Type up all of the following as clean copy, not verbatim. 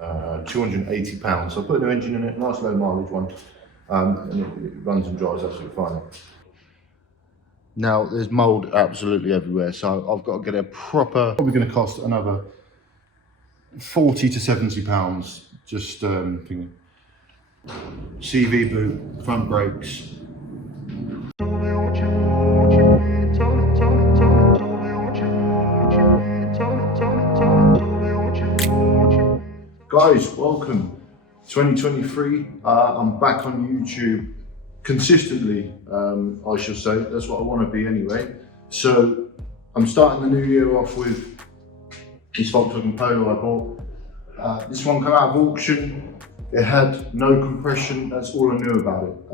£280. So I put a new engine in it, nice low mileage one, and it runs and drives absolutely fine. Now there's mould absolutely everywhere, so I've got to get a proper, probably going to cost another £40 to £70 just thinking. CV boot, front brakes. Guys, welcome. 2023, I'm back on YouTube consistently, I shall say. That's what I want to be anyway. So I'm starting the new year off with this Volkswagen Polo I bought. This one came out of auction. It had no compression, that's all I knew about it.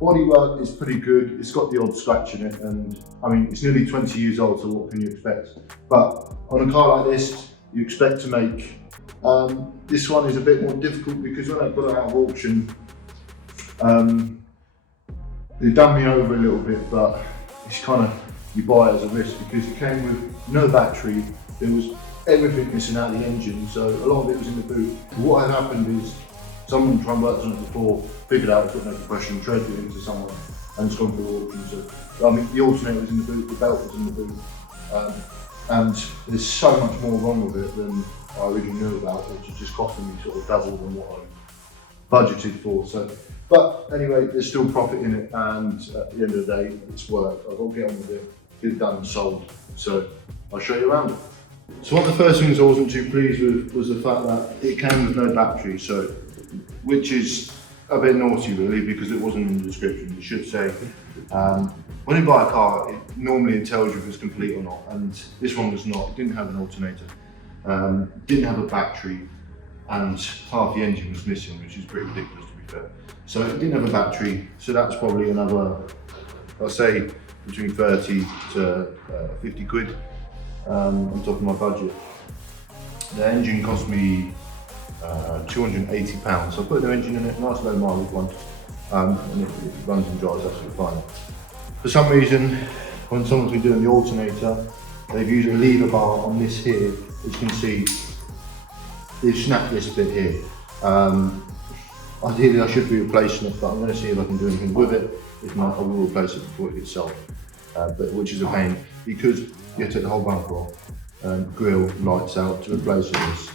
Bodywork is pretty good, it's got the odd scratch in it, and I mean, it's nearly 20 years old, so what can you expect? But on a car like this, you expect to make. This one is a bit more difficult because when I got it out of auction, they done me over a little bit, but it's kind of, you buy it as a risk because it came with no battery, there was everything missing out of the engine, so a lot of it was in the boot. What had happened is someone tried to work on it before, figured out it's got no compression, traded it into someone, and it's gone through auction. So I mean, the alternator was in the boot, the belt was in the boot, and there's so much more wrong with it than I originally knew about, which is just costing me sort of double than what I budgeted for. So, but anyway, there's still profit in it, and at the end of the day, it's work. I've got to get on with it, get it done and sold. So I'll show you around it. So one of the first things I wasn't too pleased with was the fact that it came with no battery, so which is a bit naughty really, because it wasn't in the description. It should say, when you buy a car, normally it tells you if it's complete or not, and this one was not. It didn't have an alternator, didn't have a battery, and half the engine was missing, which is pretty ridiculous to be fair. So it didn't have a battery, so that's probably another, I'll say, between 30 to 50 quid on top of my budget. The engine cost me £280, so I put a new engine in it, nice low mileage one, and it runs and drives absolutely fine. For some reason, when someone's been doing the alternator, they've used a lever bar on this here. As you can see, they've snapped this bit here. Ideally I should be replacing it, but I'm going to see if I can do anything with it. If not, I will replace it before it gets sold, but which is a pain, because you have to take the whole bumper off, grill, lights out to replace this,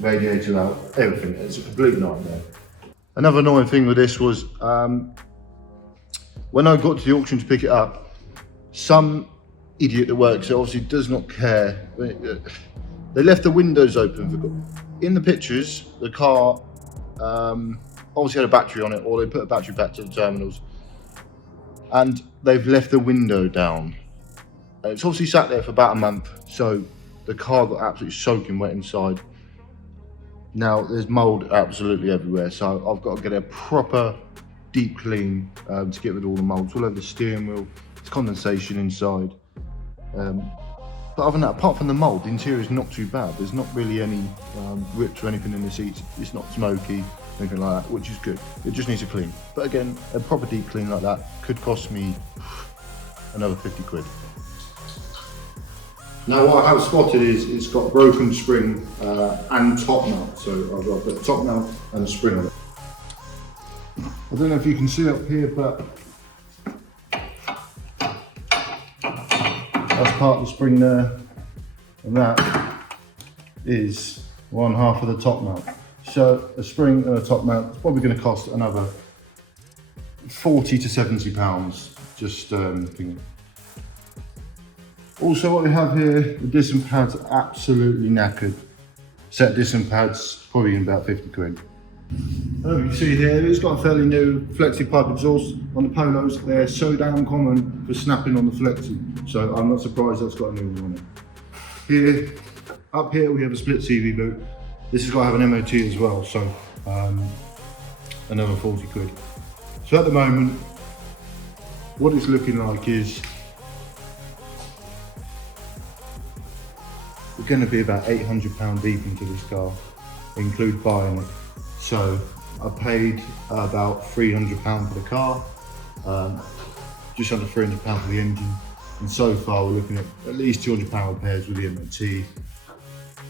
radiator out, everything. It's a complete nightmare. Another annoying thing with this was, when I got to the auction to pick it up, some idiot that works there obviously does not care. They left the windows open. In the pictures, the car obviously had a battery on it, or they put a battery back to the terminals, and they've left the window down. It's obviously sat there for about a month, so the car got absolutely soaking wet inside. Now there's mould absolutely everywhere, so I've got to get a proper deep clean to get rid of all the mould. It's all over the steering wheel, there's condensation inside. But other than that, apart from the mould, the interior is not too bad. There's not really any rips or anything in the seats. It's not smoky, anything like that, which is good. It just needs a clean. But again, a proper deep clean like that could cost me another 50 quid. Now what I have spotted is it's got broken spring and top mount. So I've got the top mount and a spring on it. I don't know if you can see up here, but that's part of the spring there, and that is one half of the top mount. So a spring and a top mount is probably going to cost another £40 to £70 just thinking. Also what we have here, the disc and pads are absolutely knackered. Set disc and pads, probably in about 50 quid. As you can see here, it's got a fairly new flexi pipe exhaust on the Polos. They're so damn common for snapping on the flexi, so I'm not surprised that's got a new one on it. Here, up here we have a split CV boot. This has got to have an MOT as well, so another 40 quid. So at the moment, what it's looking like is we're going to be about £800 deep into this car, include buying it. So I paid about £300 for the car, just under £300 for the engine, and so far we're looking at least £200 repairs with the MOT.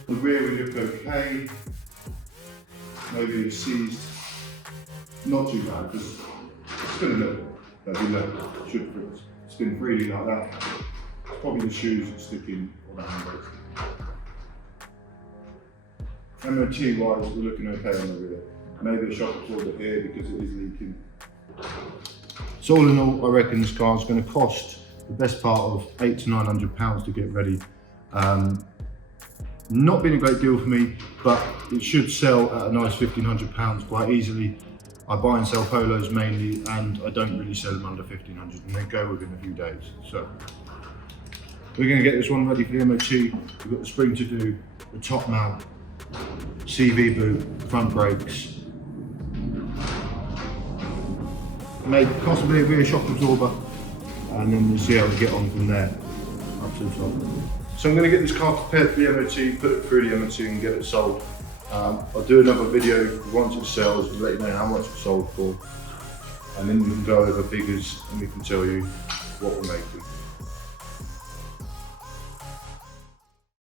The rear we look okay, maybe it's seized. Not too bad, because it's going to look, should spin freely like that. It's probably the shoes that stick in or the handbrakes. MOT wise, we're looking okay on the rear. Maybe a shock absorber here because it is leaking. So all in all, I reckon this car is going to cost the best part of £800 to £900 to get ready. Not been a great deal for me, but it should sell at a nice £1,500 quite easily. I buy and sell Polos mainly, and I don't really sell them under 1,500, and they go within a few days. So we're going to get this one ready for the MOT. We've got the spring to do, the top mount, CV boot, front brakes, maybe possibly a rear shock absorber, and then we'll see how we get on from there up to the top. So I'm going to get this car prepared for the MOT, put it through the MOT and get it sold. I'll do another video once it sells to let you know how much it's sold for, and then we can go over figures and we can tell you what we're making.